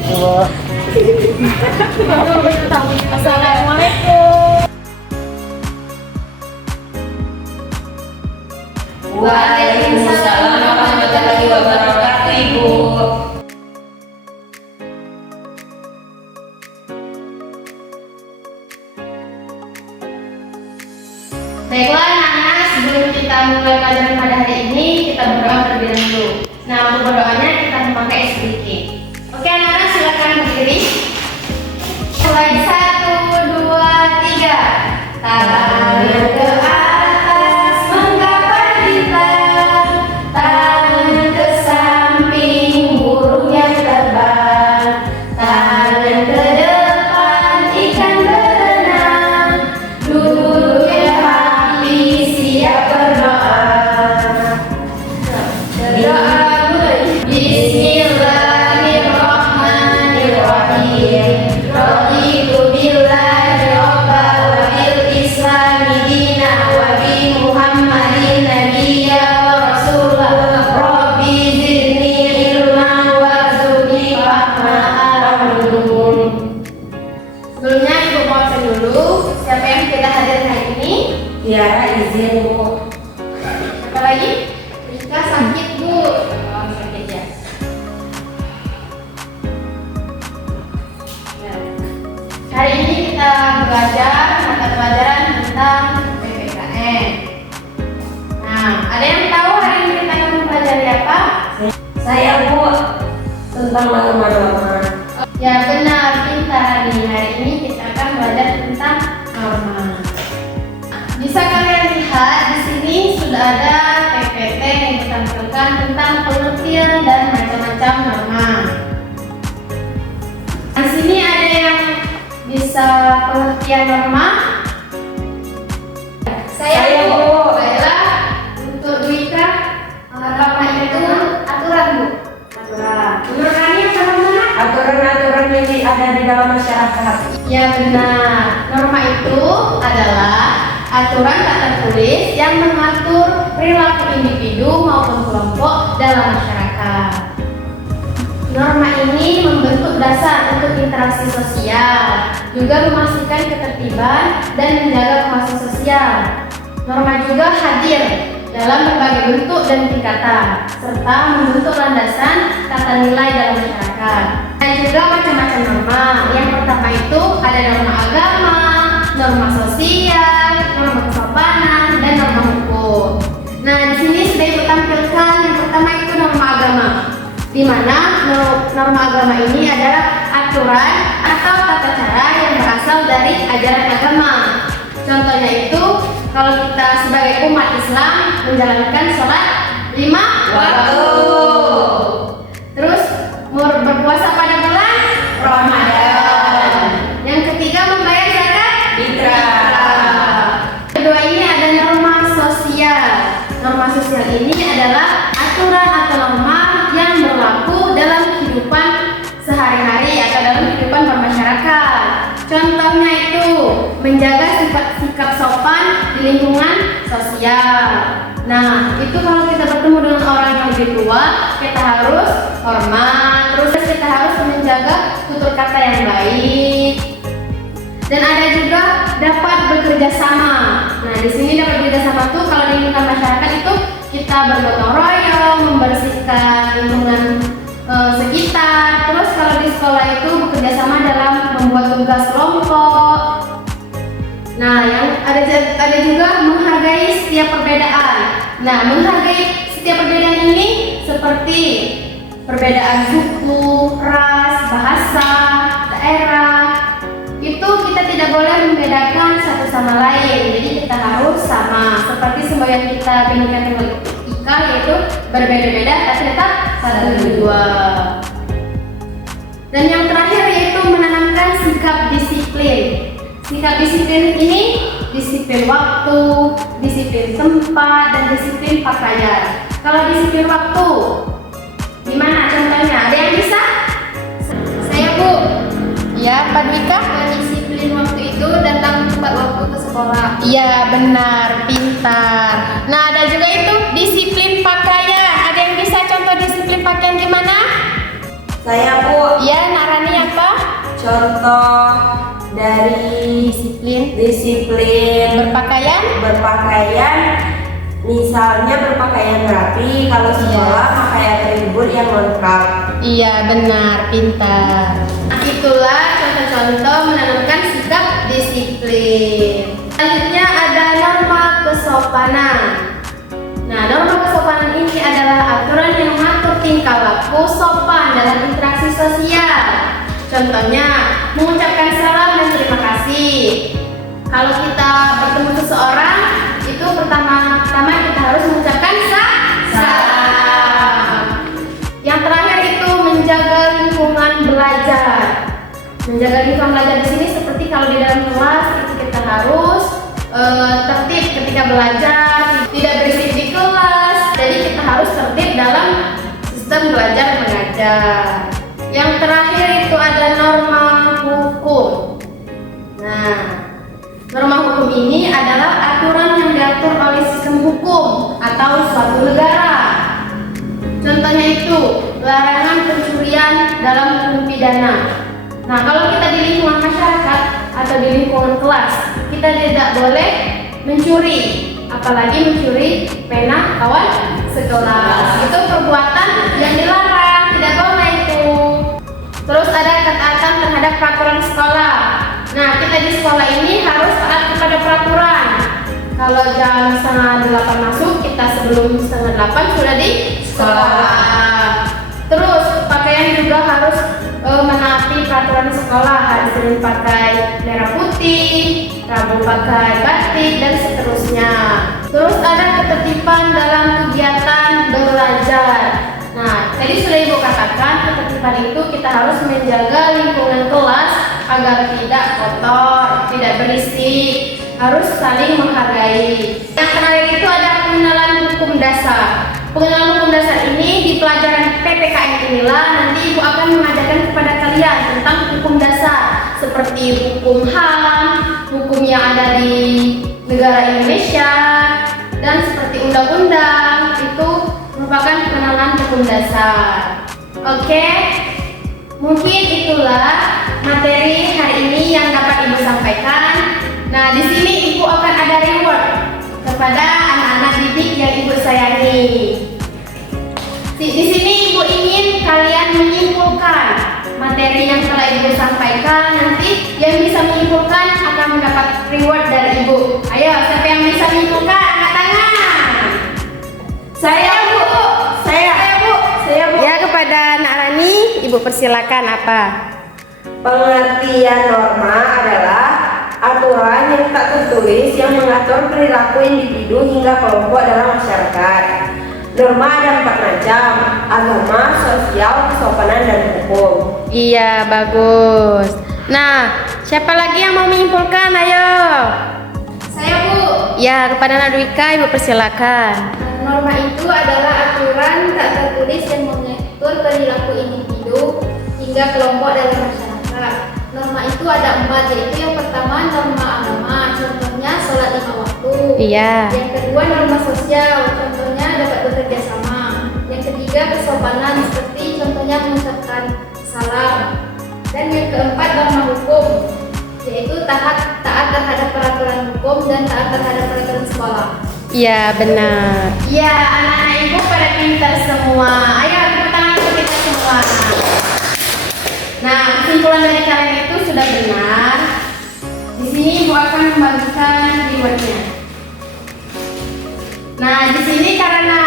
Assalamualaikum. Waalaikumsalam warahmatullahi wabarakatuh, Ibu. Baiklah anak-anak, sebelum kita mulai pelajaran pada hari ini, kita berdoa terlebih dahulu. Nah, untuk berdoanya kita memakai sedikit. Oke anak-anak, silakan berdiri. Mulai 1, 2, 3. Tangan ke atas menggapai bintang, tangan ke samping burung yang terbang, tangan ke depan ikan berenang, duduk rapi siap berdoa. Berdoa mulai. Bismillahirrahmanirrahim. Raditu billahi robba wa bil islami dina wa bi Muhammadin nabiyya wa rasulah. Rabbi zidni ilman warzuqni fahma. Sebelumnya ibu mau absen dulu. Siapa yang tidak hadir hari ini? Tiara izin, Bu. Apa lagi? Rika sakit, Bu. Oh, sakit ya. Nah, hari ini kita belajar mata pelajaran tentang PPKN. Nah, ada yang tahu hari ini kita akan mempelajari apa? Saya, Bu, tentang norma-norma. Ya benar, pintar nih. Hari ini kita akan belajar tentang norma. Bisa kalian lihat di sini sudah ada PPT yang ditampilkan tentang pengertian dan macam-macam norma. Di sini ada yang bisa pengertian norma? Saya, Bu. Baiklah, untuk Dwika, norma itu aturan, Bu. Aturan. Menurut kalian sama mana? Aturan-aturan yang ada di dalam masyarakat. Ya benar, norma itu adalah aturan tak tertulis yang mengatur perilaku individu maupun kelompok dalam masyarakat. Norma ini membentuk dasar untuk interaksi sosial, juga memastikan ketertiban dan menjaga kuasa sosial. Norma juga hadir dalam berbagai bentuk dan tingkatan, serta membentuk landasan tata nilai dalam masyarakat. Dan juga macam-macam norma. Yang pertama itu ada norma agama, norma sosial, norma kesopanan, dan norma hukum. Nah, di sini sudah ibu tampilkan yang pertama itu norma agama, di mana norma agama ini adalah aturan atau tata cara yang berasal dari ajaran agama. Contohnya itu kalau kita sebagai umat Islam menjalankan sholat 5 waktu. Terus berpuasa pada bulan Ramadan. Yang ketiga membayar zakat fitrah. Kedua ini ada norma sosial. Norma sosial ini adalah aturan atau norma yang berlaku dalam kehidupan sehari-hari atau dalam kehidupan bermasyarakat. Contohnya itu menjaga sikap sopan di lingkungan sosial. Nah, itu kalau kita bertemu dengan orang yang lebih tua, kita harus hormat, terus kita harus menjaga tutur kata yang baik. Dan ada juga dapat bekerja sama. Nah, di sini dapat bekerja sama tuh kalau di lingkungan masyarakat itu kita bergotong royong, membersihkan lingkungan sekitar. Terus kalau di sekolah itu bekerja sama dalam membuat tugas kelompok. Nah, yang ada juga menghargai setiap perbedaan. Nah, menghargai setiap perbedaan ini seperti perbedaan suku, ras, bahasa, daerah. Itu kita tidak boleh membedakan satu sama lain. Jadi kita harus sama. Seperti semboyan kita Bhinneka Tunggal Ika, yaitu berbeda-beda tapi tetap satu tujuan. Dan yang terakhir yaitu menanamkan sikap disiplin. Sikap disiplin ini disiplin waktu, disiplin tempat, dan disiplin pakaian. Kalau disiplin waktu, gimana contohnya? Ada yang bisa? Saya, Bu. Ya, Pak Dwika? Disiplin waktu itu datang tepat waktu ke sekolah. Iya, benar, pintar. Nah, ada juga itu disiplin pakaian. Ada yang bisa contoh disiplin pakaian gimana? Saya, Bu. Iya, Nak contoh dari disiplin berpakaian, misalnya berpakaian rapi, kalau sekolah pakaian ribut yang lengkap. Iya, benar, pintar. Itulah contoh-contoh menanamkan sikap disiplin. Selanjutnya ada norma kesopanan. Nah, norma kesopanan ini adalah aturan yang mengatur tingkah laku sopan dalam interaksi sosial. Contohnya, mengucapkan salam dan terima kasih. Kalau kita bertemu seseorang, itu pertama-tama kita harus mengucapkan salam. Yang terakhir itu menjaga lingkungan belajar. Menjaga lingkungan belajar di sini seperti kalau di dalam kelas itu kita harus tertib ketika belajar, tidak berisik di kelas. Jadi kita harus tertib dalam sistem belajar mengajar. Yang terakhir itu ada norma hukum. Nah, norma hukum ini adalah aturan yang diatur oleh sistem hukum atau suatu negara. Contohnya itu larangan pencurian dalam hukum pidana. Nah, kalau kita di lingkungan masyarakat atau di lingkungan kelas, kita tidak boleh mencuri, apalagi mencuri pena kawan sekelas. Itu perbuatan yang dilarang, tidak boleh itu. Terus ada ketaatan terhadap peraturan sekolah. Nah, kita di sekolah ini harus taat kepada peraturan. Kalau jam 7:30 masuk, kita sebelum 7:30 sudah di sekolah. Terus pakaian juga harus menaati peraturan sekolah. Hari Senin pakai merah putih, Rabu pakai batik, dan seterusnya. Terus ada ketertiban dalam kegiatan belajar. Nah, tadi sudah Ibu katakan, ketertiban itu kita harus menjaga lingkungan kelas agar tidak kotor, tidak berisik, harus saling menghargai. Yang terakhir itu ada pengenalan hukum dasar. Pengenalan hukum dasar ini di pelajaran PPKN inilah nanti Ibu akan mengajarkan kepada kalian tentang hukum dasar seperti hukum HAM, hukum yang ada di negara Indonesia, dan seperti undang-undang. Itu merupakan pengenalan hukum dasar. Oke, mungkin itulah materi hari ini yang dapat Ibu sampaikan. Nah, di sini Ibu akan ada reward kepada anak-anak didik yang Ibu sayangi. Di sini Ibu ingin kalian menyimpulkan materi yang telah Ibu sampaikan. Nanti yang bisa menyimpulkan akan mendapat reward dari Ibu. Ayo, siapa yang bisa menyimpulkan? Angkat tangan. Saya Bu. Ya, kepada Nak Rani, Ibu persilakan apa? Pengertian norma adalah aturan yang tak tertulis yang mengatur perilaku individu hingga kelompok dalam masyarakat. Norma ada 4 macam: agama, sosial, kesopanan, dan hukum. Iya, bagus. Nah, siapa lagi yang mau menyimpulkan? Ayo. Saya Bu. Ya, kepada Nadwika, Ibu persilakan. Norma itu adalah aturan tak tertulis yang mengatur perilaku individu hingga kelompok dalam masyarakat. Norma itu ada 4, yaitu yang pertama norma agama, contohnya sholat 5 waktu. Iya. Yang kedua norma sosial, contohnya dapat bekerja sama. Yang ketiga kesopanan, seperti contohnya mengucapkan salam. Dan yang keempat norma hukum, yaitu taat terhadap peraturan hukum dan taat terhadap peraturan sekolah. Iya, benar. Ya, anak-anak Ibu pada pintar semua. Ayo tepuk tangan untuk kita semua. Nah, kesimpulan dari kalian itu sudah benar. Di sini Ibu akan membagikan rewardnya. Nah, di sini karena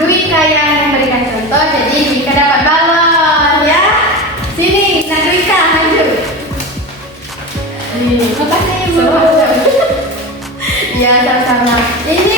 Dwika yang memberikan contoh, jadi Dwika dapat balon ya. Sini, Nak Dwika maju. Makasih Ibu. Ya, sama-sama. Ini.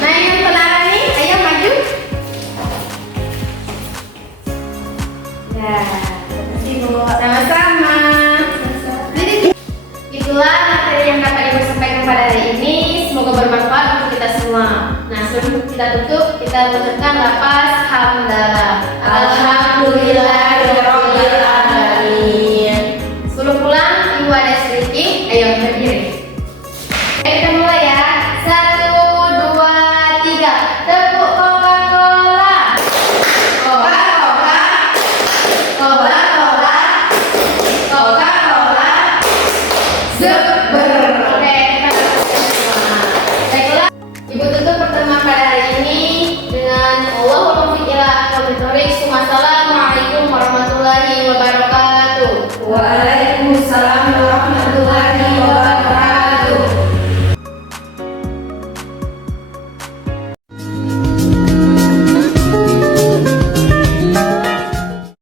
Nah, yang telah nih, ayo maju. Ya, terima kasih Bu. Sama-sama. Jadi itulah materi yang dapat Ibu sampaikan pada hari ini. Semoga bermanfaat untuk kita semua. Nah, sebelum kita tutup, kita mengucapkan lafaz hamdalah. Alhamdulillahirabbil alamin. Sebelum pulang, Ibu ada sedikit. Ayo berdiri. Kita mulai ya. 1, 2, 3. Tepuk Coca-Cola. Coca-Cola. Coca-Cola. Waalaikumsalam